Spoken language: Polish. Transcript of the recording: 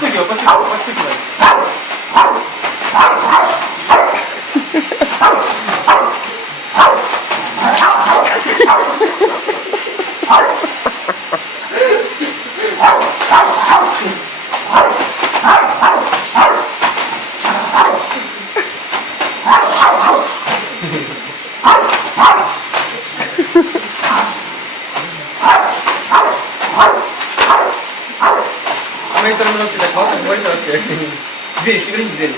Постукивай. А мы это так вот, говорит, 2 гривни.